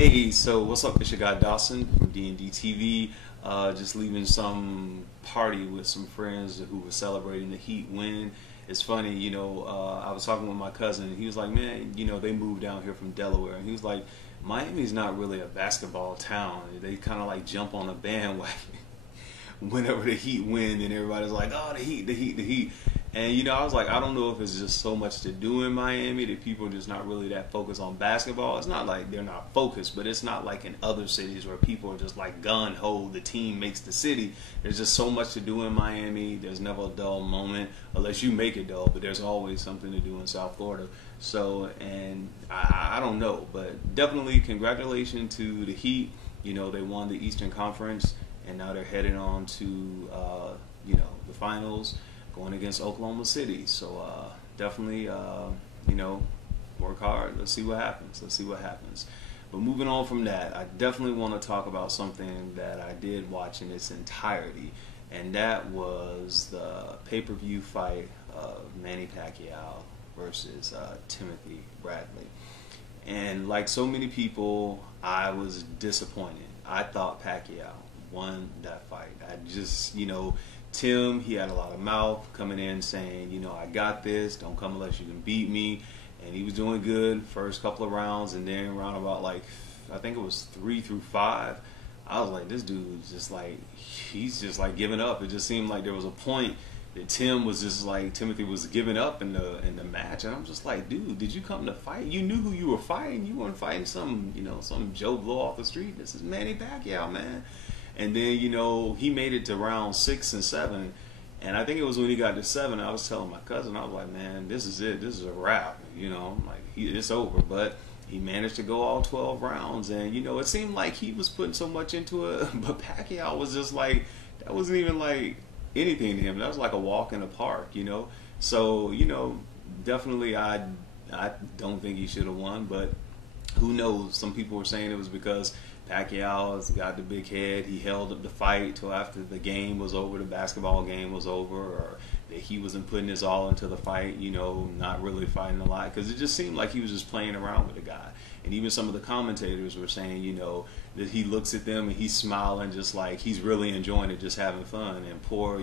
Hey, so what's up? It's your guy Dawson from D&D TV. Just leaving some party with some friends who were celebrating the Heat win. It's funny, I was talking with my cousin, and he was like, man, they moved down here from Delaware. And he was like, Miami's not really a basketball town. They kind of like jump on a bandwagon whenever the Heat win, and everybody's like, oh, the Heat, the Heat, the Heat. And I was like, I don't know if it's just so much to do in Miami that people are just not really that focused on basketball. It's not like they're not focused, but it's not like in other cities where people are just like gun ho, the team makes the city. There's just so much to do in Miami. There's never a dull moment unless you make it dull, but there's always something to do in South Florida. So, and I don't know, but definitely congratulations to the Heat. They won the Eastern Conference, and now they're heading on to the finals, going against Oklahoma City. So definitely, work hard. Let's see what happens. Let's see what happens. But moving on from that, I definitely want to talk about something that I did watch in its entirety, and that was the pay-per-view fight of Manny Pacquiao versus Timothy Bradley. And like so many people, I was disappointed. I thought Pacquiao won that fight. I just, Tim, he had a lot of mouth coming in saying, I got this, don't come unless you can beat me. And he was doing good first couple of rounds, and then around about I think it was 3 through 5, I was like, this dude's just like, he's just like giving up. It just seemed like there was a point that Timothy was giving up in the match, and I'm just like, dude, did you come to fight? You knew who you were fighting. You weren't fighting some Joe Blow off the street. This is Manny Pacquiao, man. And then, he made it to round 6 and 7. And I think it was when he got to 7, I was telling my cousin, I was like, man, this is it. This is a wrap. It's over. But he managed to go all 12 rounds. And, it seemed like he was putting so much into it. But Pacquiao was just like, that wasn't even like anything to him. That was like a walk in the park, So, definitely I don't think he should have won. But who knows? Some people were saying it was because Pacquiao's got the big head. He held up the fight till after the game was over, the basketball game was over, or that he wasn't putting his all into the fight, not really fighting a lot, because it just seemed like he was just playing around with the guy. And even some of the commentators were saying, that he looks at them and he's smiling just like he's really enjoying it, just having fun. And poor,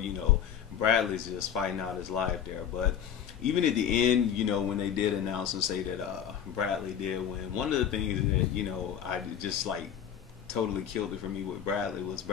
Bradley's just fighting out his life there. But even at the end, when they did announce and say that Bradley did win, one of the things that, I just like totally killed it for me with Bradley was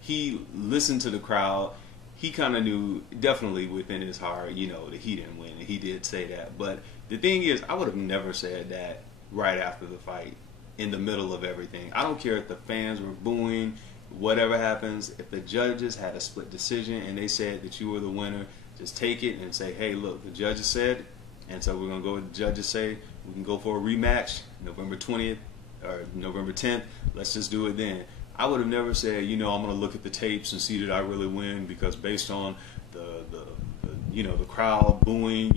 he listened to the crowd. He kind of knew definitely within his heart, that he didn't win, and he did say that. But the thing is, I would have never said that right after the fight, in the middle of everything. I don't care if the fans were booing, whatever happens. If the judges had a split decision and they said that you were the winner, just take it and say, hey, look, the judges said, and so we're going to go with the judges say. We can go for a rematch November 20th or November 10th. Let's just do it then. I would have never said, I'm going to look at the tapes and see that I really win because based on the crowd booing,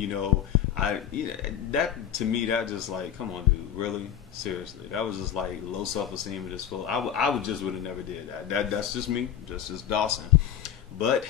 that to me, that just like, come on, dude, really, seriously, that was just like low self-esteem and just full. I would have never did that. That's just me, just Dawson. But